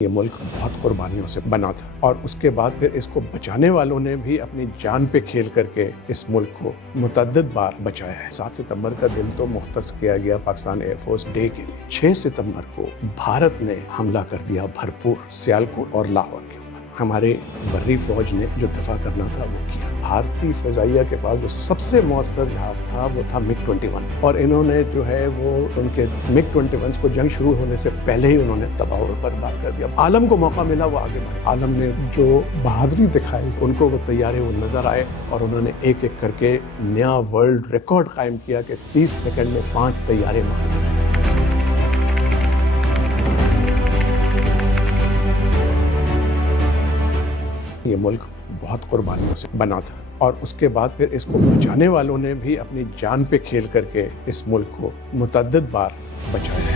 یہ ملک بہت قربانیوں سے بنا تھا اور اس کے بعد پھر اس کو بچانے والوں نے بھی اپنی جان پہ کھیل کر کے اس ملک کو متعدد بار بچایا ہے۔ 7 ستمبر کا دن تو مختص کیا گیا پاکستان ایئر فورس ڈے کے لیے۔ 6 ستمبر کو بھارت نے حملہ کر دیا بھرپور سیالکوٹ اور لاہور کے اوپر۔ ہمارے بری فوج نے جو دفاع کرنا تھا وہ کیا۔ بھارتی فضائیہ کے پاس جو سب سے مؤثر جہاز تھا وہ تھا MiG 21 اور انہوں نے جو ہے وہ ان کے MiG 21 کو جنگ شروع ہونے سے پہلے ہی انہوں نے تباہ و برباد کر دیا۔ عالم کو موقع ملا وہ آگے بڑھے۔ عالم نے جو بہادری دکھائی ان کو وہ طیارے وہ نظر آئے اور انہوں نے ایک ایک کر کے نیا ورلڈ ریکارڈ قائم کیا کہ 30 سیکنڈ میں 5 طیارے مار دیے۔ یہ ملک بہت قربانیوں سے بنا تھا اور اس کے بعد پھر اس کو بچانے والوں نے بھی اپنی جان پہ کھیل کر کے اس ملک کو متعدد بار بچایا ہے۔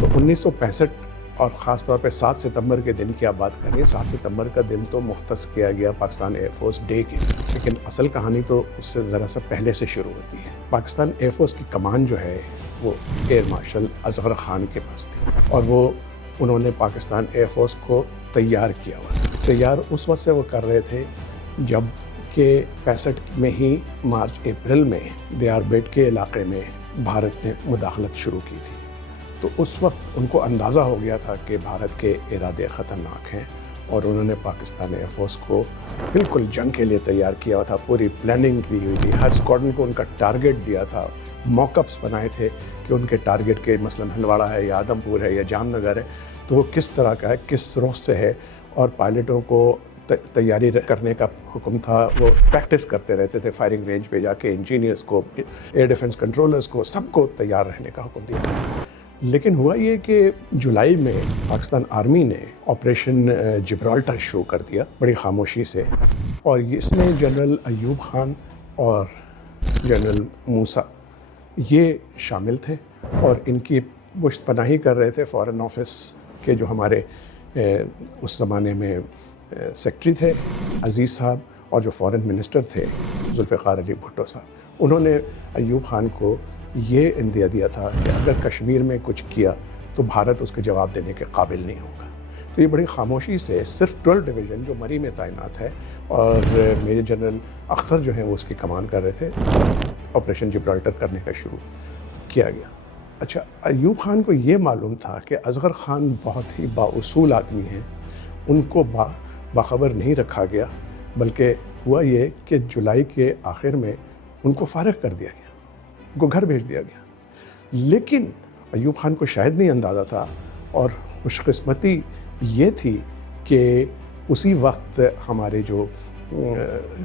تو 1965 اور خاص طور پہ 7 ستمبر کے دن کی آپ بات کریں، 7 ستمبر کا دن تو مختص کیا گیا پاکستان ایئر فورس ڈے کے، لیکن اصل کہانی تو اس سے ذرا سا پہلے سے شروع ہوتی ہے۔ پاکستان ایئر فورس کی کمان جو ہے وہ ایئر مارشل اصغر خان کے پاس تھی اور انہوں نے پاکستان ایئر فورس کو تیار کیا ہوا تھا۔ تیار اس وقت سے وہ کر رہے تھے جب کہ 65 میں ہی مارچ اپریل میں دیار بیٹ کے علاقے میں بھارت نے مداخلت شروع کی تھی۔ تو اس وقت ان کو اندازہ ہو گیا تھا کہ بھارت کے ارادے خطرناک ہیں اور انہوں نے پاکستان ایئر فورس کو بالکل جنگ کے لیے تیار کیا ہوا تھا۔ پوری پلاننگ کی ہوئی تھی، ہر اسکواڈرن کو ان کا ٹارگٹ دیا تھا، موک اپس بنائے تھے کہ ان کے ٹارگٹ کے مثلاً ہندواڑہ ہے یا آدم پور ہے یا جام نگر ہے تو وہ کس طرح کا ہے، کس رخ سے ہے، اور پائلٹوں کو تیاری کرنے کا حکم تھا۔ وہ پریکٹس کرتے رہتے تھے فائرنگ رینج پہ جا کے، انجینئرز کو، ایئر ڈیفنس کنٹرولرز کو، سب کو تیار رہنے کا حکم دیا تھا۔ لیکن ہوا یہ کہ جولائی میں پاکستان آرمی نے آپریشن جبرالٹر شروع کر دیا بڑی خاموشی سے، اور اس میں جنرل ایوب خان اور جنرل موسیٰ یہ شامل تھے اور ان کی پشت پناہی کر رہے تھے فارن آفس کے جو ہمارے اس زمانے میں سیکٹری تھے عزیز صاحب، اور جو فارن منسٹر تھے ذوالفقار علی بھٹو صاحب۔ انہوں نے ایوب خان کو یہ اندیا دیا تھا کہ اگر کشمیر میں کچھ کیا تو بھارت اس کے جواب دینے کے قابل نہیں ہوگا۔ تو یہ بڑی خاموشی سے صرف 12 ڈویژن جو مری میں تعینات ہے اور میجر جنرل اختر جو ہیں وہ اس کی کمان کر رہے تھے، آپریشن جبرالٹر کرنے کا شروع کیا گیا۔ اچھا، ایوب خان کو یہ معلوم تھا کہ اصغر خان بہت ہی بااصول آدمی ہیں، ان کو باخبر نہیں رکھا گیا، بلکہ ہوا یہ کہ جولائی کے آخر میں ان کو فارغ کر دیا گیا، ان کو گھر بھیج دیا گیا۔ لیکن ایوب خان کو شاید نہیں اندازہ تھا، اور خوش قسمتی یہ تھی کہ اسی وقت ہمارے جو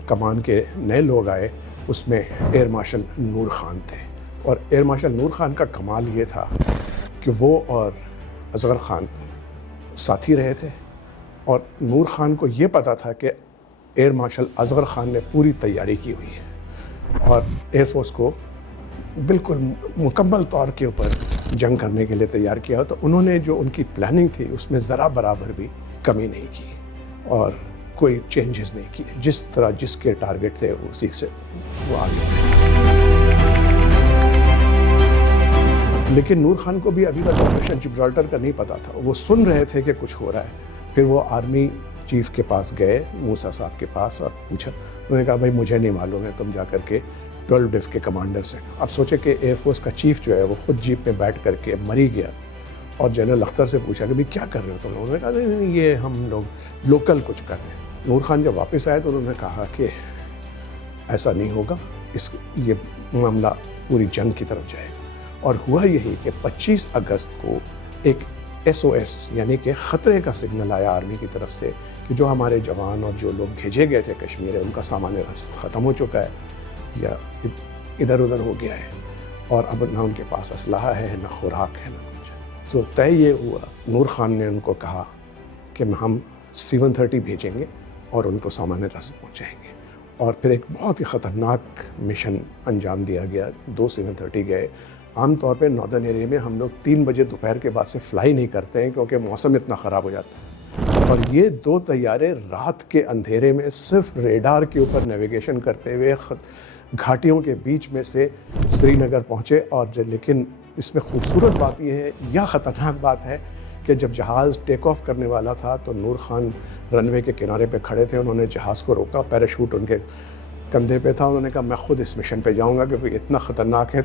کمان کے نئے لوگ آئے اس میں ایئر مارشل نور خان تھے، اور ایئر مارشل نور خان کا کمال یہ تھا کہ وہ اور اصغر خان ساتھی رہے تھے، اور نور خان کو یہ پتا تھا کہ ایئر مارشل اصغر خان نے پوری تیاری کی ہوئی ہے اور ایئر فورس کو بالکل مکمل طور کے اوپر جنگ کرنے کے لیے تیار کیا، تو انہوں نے جو ان کی پلاننگ تھی اس میں ذرا برابر بھی کمی نہیں کی اور کوئی چینجز نہیں کیے، جس طرح جس کے ٹارگٹ تھے اسی سے وہ آگے۔ لیکن نور خان کو بھی ابھی تک آپریشن جبرالٹر کا نہیں پتا تھا، وہ سن رہے تھے کہ کچھ ہو رہا ہے۔ پھر وہ آرمی چیف کے پاس گئے، موسیٰ صاحب کے پاس، اور پوچھا، انہوں نے کہا بھائی مجھے نہیں معلوم ہے، تم جا کر کے 12 ڈیف کے کمانڈر سے۔ اب سوچے کہ ایئر فورس کا چیف جو ہے وہ خود جیپ میں بیٹھ کر کے مری گیا، اور جنرل اختر سے پوچھا کہ بھائی کیا کر رہے ہو تم؟ انہوں نے کہا نہیں یہ ہم لوگ لوکل کچھ کر رہے ہیں۔ نور خان جب واپس آئے تو انہوں نے کہا کہ ایسا نہیں ہوگا، یہ معاملہ پوری جنگ کی طرف جائے گا۔ اور ہوا یہی کہ 25 اگست کو ایک SOS یعنی کہ خطرے کا سگنل آیا آرمی کی طرف سے کہ جو ہمارے جوان اور جو لوگ بھیجے گئے تھے کشمیر، ان کا سامان رست ختم ہو چکا ہے یا ادھر ادھر ہو گیا ہے، اور اب نہ ان کے پاس اسلحہ ہے، نہ خوراک ہے، نہ کچھ۔ تو طے یہ ہوا، نور خان نے ان کو کہا کہ ہم C-130 بھیجیں گے اور ان کو سامان رست پہنچائیں گے، اور پھر ایک بہت ہی خطرناک مشن انجام دیا گیا۔ 2 C-130 گئے۔ عام طور پہ ناردرن ایریا میں ہم لوگ 3 بجے دوپہر کے بعد سے فلائی نہیں کرتے ہیں کیونکہ موسم اتنا خراب ہو جاتا ہے، اور یہ 2 طیارے رات کے اندھیرے میں صرف ریڈار کے اوپر نیویگیشن کرتے ہوئے گھاٹیوں کے بیچ میں سے سری نگر پہنچے، اور لیکن اس میں خوبصورت بات یہ ہے یا خطرناک بات ہے کہ جب جہاز ٹیک آف کرنے والا تھا تو نور خان رن وے کے کنارے پہ کھڑے تھے. انہوں نے جہاز کو روکا, پیراشوٹ ان کے کندھے پہ تھا. انہوں نے کہا میں خود اس مشن پہ جاؤں گا کیونکہ اتنا خطرناک ہے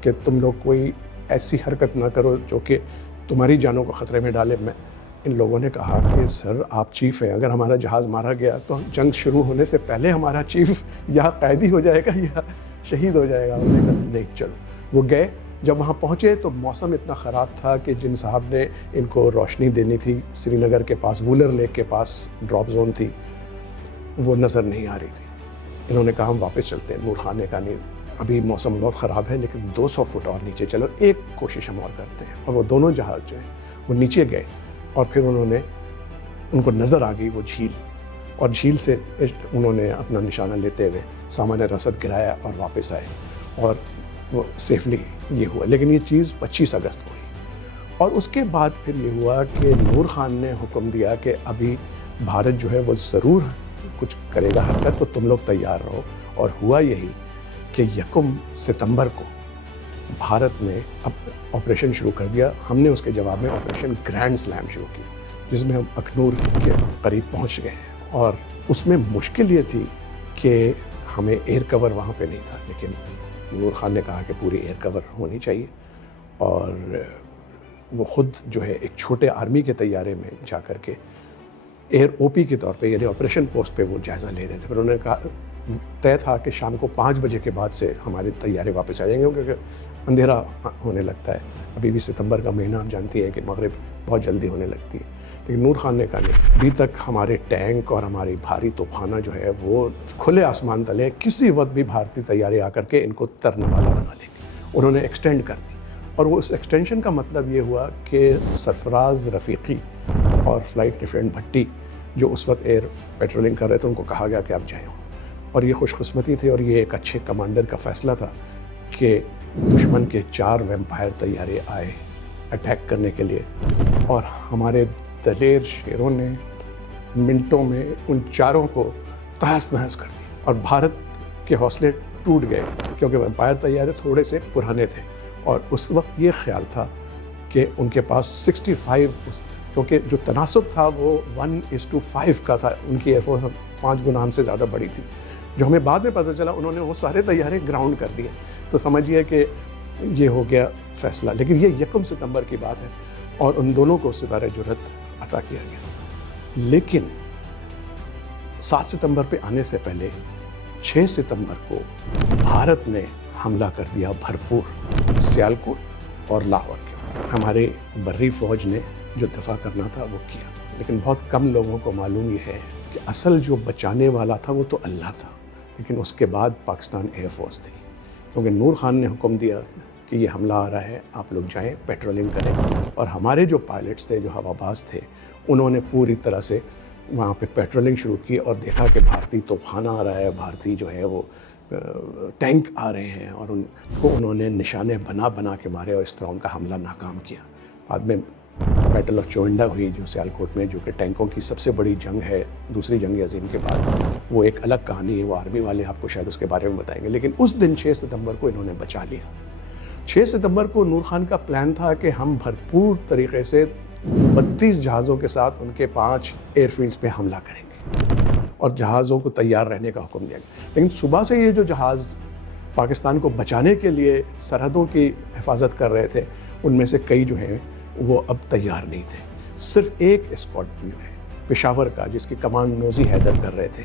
کہ تم لوگ کوئی ایسی حرکت نہ کرو جو کہ تمہاری جانوں کو خطرے میں ڈالے. میں ان لوگوں نے کہا کہ سر آپ چیف ہیں, اگر ہمارا جہاز مارا گیا تو جنگ شروع ہونے سے پہلے ہمارا چیف یا قیدی ہو جائے گا یا شہید ہو جائے گا. انہوں نے کہا نہیں چلو. وہ گئے. جب وہاں پہنچے تو موسم اتنا خراب تھا کہ جن صاحب نے ان کو روشنی دینی تھی سری نگر کے پاس, وولر لیک کے پاس ڈراپ زون تھی, وہ نظر نہیں آ رہی تھی. انہوں نے کہا ہم واپس چلتے ہیں. نور خان نے کہا نہیں ابھی موسم بہت خراب ہے لیکن 200 فٹ اور نیچے چلو, ایک کوشش ہم اور کرتے ہیں. اور وہ دونوں جہاز جو ہیں وہ نیچے گئے اور پھر ان کو نظر آ گئی وہ جھیل, اور جھیل سے انہوں نے اپنا نشانہ لیتے ہوئے سامان رسد گرایا اور واپس آئے اور وہ سیفلی یہ ہوا. لیکن یہ چیز 25 اگست کو ہوئی. اور اس کے بعد پھر یہ ہوا کہ نور خان نے حکم دیا کہ ابھی بھارت جو ہے وہ ضرور کچھ کرے گا حرکت, تو تم لوگ تیار رہو. اور ہوا یہی کہ 1 ستمبر کو بھارت نے اب آپریشن شروع کر دیا. ہم نے اس کے جواب میں آپریشن گرینڈ سلیم شروع کیا جس میں ہم اخنور کے قریب پہنچ گئے ہیں. اور اس میں مشکل یہ تھی کہ ہمیں ایئر کور وہاں پہ نہیں تھا, لیکن نور خان نے کہا کہ پوری ایئر کور ہونی چاہیے. اور وہ خود جو ہے ایک چھوٹے آرمی کے طیارے میں جا کر کے ایئر او پی کے طور پہ یعنی آپریشن پوسٹ پہ وہ جائزہ لے رہے تھے. پھر انہوں نے کہا طے تھا کہ شام کو 5 بجے کے بعد سے ہمارے طیارے واپس آ جائیں گے کیونکہ اندھیرا ہونے لگتا ہے. ابھی بھی ستمبر کا مہینہ آپ جانتی ہیں کہ مغرب بہت جلدی ہونے لگتی ہے. لیکن نور خان نے کہا نہیں, ابھی تک ہمارے ٹینک اور ہماری بھاری توپخانہ جو ہے وہ کھلے آسمان تلے کسی وقت بھی بھارتی طیارے آ کر کے ان کو ترنے والا بنا لیں گے. انہوں نے ایکسٹینڈ کر دی, اور وہ اس ایکسٹینشن کا مطلب یہ ہوا کہ سرفراز رفیقی اور فلائٹ لیفٹیننٹ بھٹی جو اس وقت ایئر پیٹرولنگ کر رہے تھے ان کو کہا گیا کہ آپ جائیں. اور یہ خوش قسمتی تھی اور یہ ایک اچھے کمانڈر کا فیصلہ تھا کہ دشمن کے 4 ویمپائر طیارے آئے اٹیک کرنے کے لیے, اور ہمارے دلیر شیروں نے منٹوں میں ان 4 کو تہس نہس کر دیا. اور بھارت کے حوصلے ٹوٹ گئے کیونکہ ویمپائر طیارے تھوڑے سے پرانے تھے, اور اس وقت یہ خیال تھا کہ ان کے پاس 65 کیونکہ جو تناسب تھا وہ 1:5 کا تھا. ان کی ایئر فورس 5 گنا ہم سے زیادہ بڑی تھی, جو ہمیں بعد میں پتہ چلا انہوں نے وہ سارے طیارے گراؤنڈ کر دیے. تو سمجھیے کہ یہ ہو گیا فیصلہ. لیکن یہ 1 ستمبر کی بات ہے اور ان دونوں کو ستارہ جرأت عطا کیا گیا. لیکن 7 ستمبر پہ آنے سے پہلے 6 ستمبر کو بھارت نے حملہ کر دیا بھرپور سیالکوٹ اور لاہور کے. ہمارے بری فوج نے جو دفاع کرنا تھا وہ کیا, لیکن بہت کم لوگوں کو معلوم یہ ہے کہ اصل جو بچانے والا تھا وہ تو اللہ تھا, لیکن اس کے بعد پاکستان ایئر فورس تھی. کیونکہ نور خان نے حکم دیا کہ یہ حملہ آ رہا ہے, آپ لوگ جائیں پیٹرولنگ کریں. اور ہمارے جو پائلٹس تھے جو ہوا باز تھے انہوں نے پوری طرح سے وہاں پہ پیٹرولنگ شروع کی اور دیکھا کہ بھارتی توپخانہ آ رہا ہے, بھارتی جو ہے وہ ٹینک آ رہے ہیں, اور ان کو انہوں نے نشانے بنا کے مارے اور اس طرح ان کا حملہ ناکام کیا. بعد میں بیٹل آف چوئنڈا ہوئی جو سیالکوٹ میں, جو کہ ٹینکوں کی سب سے بڑی جنگ ہے دوسری جنگ عظیم کے بعد. وہ ایک الگ کہانی ہے, وہ آرمی والے آپ کو شاید اس کے بارے میں بتائیں گے. لیکن اس دن 6 ستمبر کو انہوں نے بچا لیا. 6 ستمبر کو نور خان کا پلان تھا کہ ہم بھرپور طریقے سے 32 جہازوں کے ساتھ ان کے 5 ایئر فیلڈز پہ حملہ کریں گے اور جہازوں کو تیار رہنے کا حکم دیا گیا. لیکن صبح سے یہ جو جہاز پاکستان کو بچانے کے لیے سرحدوں کی حفاظت کر رہے تھے ان میں سے کئی جو ہیں وہ اب تیار نہیں تھے. صرف ایک اسکواڈرن جو ہے پشاور کا جس کی کمانڈ نوزی حیدر کر رہے تھے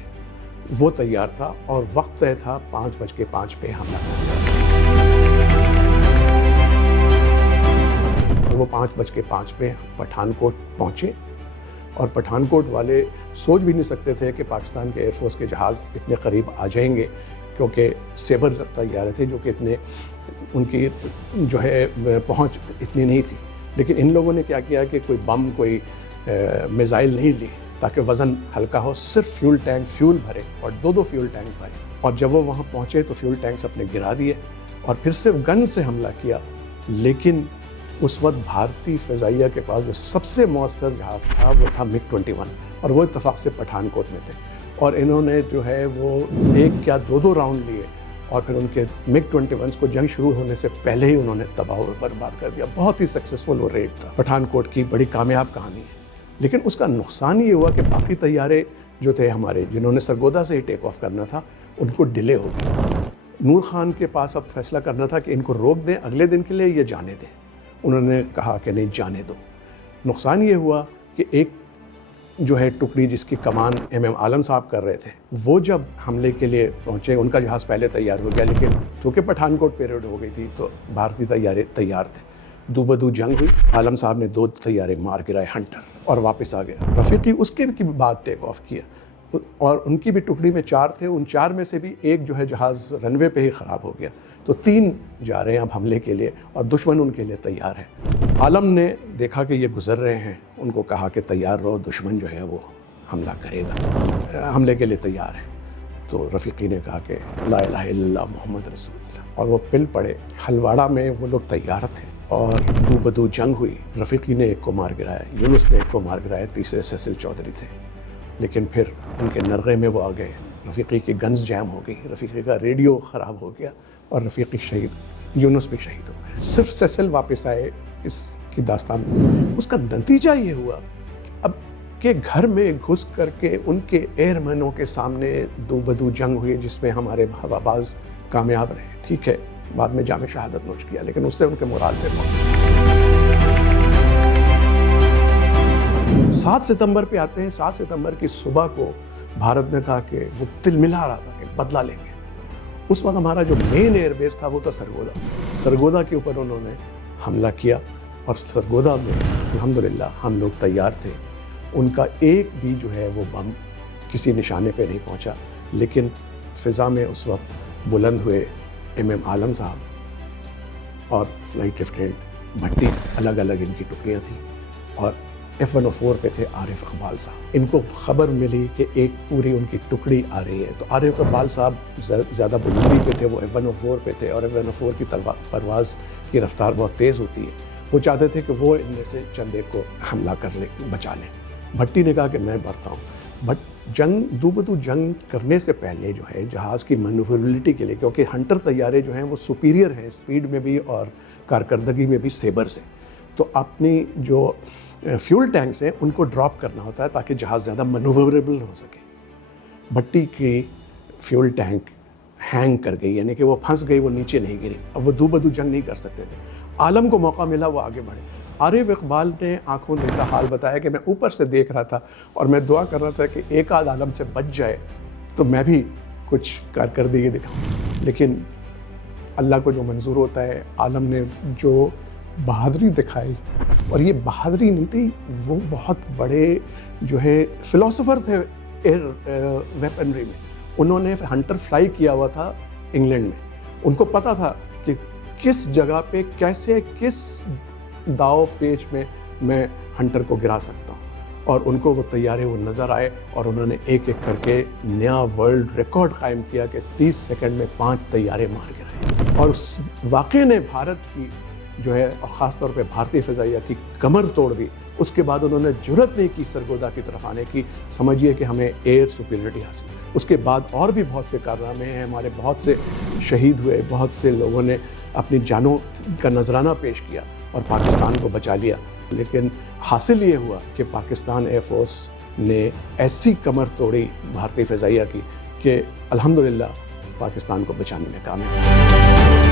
وہ تیار تھا, اور وقت طے تھا 5:05 پہ حملہ کرنا. وہ 5:05 پہ پٹھان کوٹ پہنچے, اور پٹھان کوٹ والے سوچ بھی نہیں سکتے تھے کہ پاکستان کے ایئر فورس کے جہاز اتنے قریب آ جائیں گے, کیونکہ سیبر طیارے تھے جو کہ اتنے ان کی جو ہے پہنچ اتنی نہیں تھی. لیکن ان لوگوں نے کیا کیا کہ کوئی بم کوئی میزائل نہیں لی تاکہ وزن ہلکا ہو, صرف فیول ٹینک فیول بھرے اور 2 فیول ٹینک بھرے. اور جب وہ وہاں پہنچے تو فیول ٹینکس اپنے گرا دیے اور پھر صرف گن سے حملہ کیا. لیکن اس وقت بھارتی فضائیہ کے پاس جو سب سے مؤثر جہاز تھا وہ تھا MiG-21, اور وہ اتفاق سے پٹھان کوٹ میں تھے. اور انہوں نے جو ہے وہ 1 یا 2 راؤنڈ لیے اور پھر ان کے MiG 21 کو جنگ شروع ہونے سے پہلے ہی انہوں نے تباہ و برباد کر دیا. بہت ہی سکسیسفل وہ ریڈ تھا. پٹھان کوٹ کی بڑی کامیاب کہانی ہے. لیکن اس کا نقصان یہ ہوا کہ باقی طیارے جو تھے ہمارے جنہوں نے سرگودا سے ہی ٹیک آف کرنا تھا ان کو ڈیلے ہو گیا. نور خان کے پاس اب فیصلہ کرنا تھا کہ ان کو روک دیں اگلے دن کے لیے یا جانے دیں. انہوں نے کہا کہ نہیں جانے دو. نقصان یہ ہوا کہ ایک جو ہے ٹکڑی جس کی کمان MM عالم صاحب کر رہے تھے وہ جب حملے کے لیے پہنچے ان کا جہاز پہلے تیار ہو گیا, لیکن چونکہ پٹھان کوٹ پیریڈ ہو گئی تھی تو بھارتی طیارے تیار تھے. دو بدو جنگ ہوئی. عالم صاحب نے 2 طیارے مار گرائے ہنٹر اور واپس آ گیا. رفیقی اس کے بھی بعد ٹیک آف کیا اور ان کی بھی ٹکڑی میں 4 تھے. ان 4 میں سے بھی ایک جو ہے جہاز رن وے پہ ہی خراب ہو گیا. تو 3 جا رہے ہیں اب حملے کے لیے اور دشمن ان کے لیے تیار ہے. عالم نے دیکھا کہ یہ گزر رہے ہیں, ان کو کہا کہ تیار رہو, دشمن جو ہے وہ حملہ کرے گا, حملے کے لیے تیار ہے. تو رفیقی نے کہا کہ لا الہ الا اللہ محمد رسول اللہ, اور وہ پل پڑے. حلواڑہ میں وہ لوگ تیار تھے اور دو بدو جنگ ہوئی. رفیقی نے ایک کو مار گرایا, یونس نے ایک کو مار گرایا, تیسرے سیسل چودھری تھے. لیکن پھر ان کے نرغے میں وہ آ گئے. رفیقی کی گنز جیم ہو گئی, رفیقی کا ریڈیو خراب ہو گیا اور رفیقی شہید, یونس بھی شہید ہو گئے. صرف سیسل واپس آئے. اس کی داستان اس کا نتیجہ یہ ہوا اب کہ گھر میں گھس کر کے ان کے ایئر مینوں کے سامنے دو بدو جنگ ہوئی جس میں ہمارے ہواباز کامیاب رہے. ٹھیک ہے بعد میں جام شہادت نوش کیا, لیکن اس سے ان کے مورال پہ پہنچا. 7 ستمبر پہ آتے ہیں. 7 ستمبر کی صبح کو بھارت نے کہا کہ وہ تل ملا رہا تھا کہ بدلہ لیں گے. اس وقت ہمارا جو مین ایئر بیس تھا وہ تھا سرگودا. سرگودا کے اوپر انہوں نے حملہ کیا اور سرگودا میں الحمدللہ ہم لوگ تیار تھے. ان کا ایک بھی جو ہے وہ بم کسی نشانے پہ نہیں پہنچا. لیکن فضا میں اس وقت بلند ہوئے MM عالم صاحب اور فلائٹ لیفٹیننٹ بھٹی, الگ الگ ان کی ٹکڑیاں تھیں, اور F-104 پہ تھے عارف اقبال صاحب. ان کو خبر ملی کہ ایک پوری ان کی ٹکڑی آ رہی ہے. تو عارف اقبال صاحب زیادہ بلندی پہ تھے, وہ F-104 پہ تھے, اور F-104 کی پرواز کی رفتار بہت تیز ہوتی ہے. وہ چاہتے تھے کہ وہ ان میں سے چند ایک کو حملہ کر لیں, بچا لیں. بھٹی نے کہا کہ میں بڑھتا ہوں. بٹ دو بدو جنگ کرنے سے پہلے جو ہے جہاز کی مینووربلٹی کے لیے, کیونکہ ہنٹر طیارے جو ہیں وہ سپیریئر ہیں اسپیڈ میں بھی اور کارکردگی میں بھی سیبر سے, تو اپنی جو فیول ٹینکس ہیں ان کو ڈراپ کرنا ہوتا ہے تاکہ جہاز زیادہ مینووربل ہو سکے. بھٹی کی فیول ٹینک ہینگ کر گئی, یعنی کہ وہ پھنس گئی, وہ نیچے نہیں گری. اب وہ دو بدو جنگ نہیں کر سکتے تھے. عالم کو موقع ملا, وہ آگے بڑھے. عارف اقبال نے آنکھوں دل کا حال بتایا کہ میں اوپر سے دیکھ رہا تھا اور میں دعا کر رہا تھا کہ ایک آدھ عالم سے بچ جائے تو میں بھی کچھ کارکردگی دکھاؤں. لیکن اللہ کو جو منظور ہوتا ہے, عالم نے جو بہادری دکھائی, اور یہ بہادری نہیں تھی, وہ بہت بڑے جو ہے فلاسفر تھے ایئر ویپنری میں. انہوں نے ہنٹر فلائی کیا ہوا تھا انگلینڈ میں. ان کو پتا تھا کہ کس جگہ پہ کیسے کس داؤ پیچ میں میں ہنٹر کو گرا سکتا ہوں, اور ان کو وہ طیارے وہ نظر آئے اور انہوں نے ایک ایک کر کے نیا ورلڈ ریکارڈ قائم کیا کہ 30 سیکنڈ میں 5 طیارے مار گرائے. اور اس واقعے نے بھارت کی جو ہے اور خاص طور پہ بھارتی فضائیہ کی کمر توڑ دی. اس کے بعد انہوں نے جرأت نہیں کی سرگودا کی طرف آنے کی. سمجھیے کہ ہمیں ایئر سپیریورٹی حاصل. اس کے بعد اور بھی بہت سے کارنامے ہیں, ہمارے بہت سے شہید ہوئے, بہت سے لوگوں نے اپنی جانوں کا نذرانہ پیش کیا اور پاکستان کو بچا لیا. لیکن حاصل یہ ہوا کہ پاکستان ایئر فورس نے ایسی کمر توڑی بھارتی فضائیہ کی کہ الحمدللہ پاکستان کو بچانے میں کامیاب.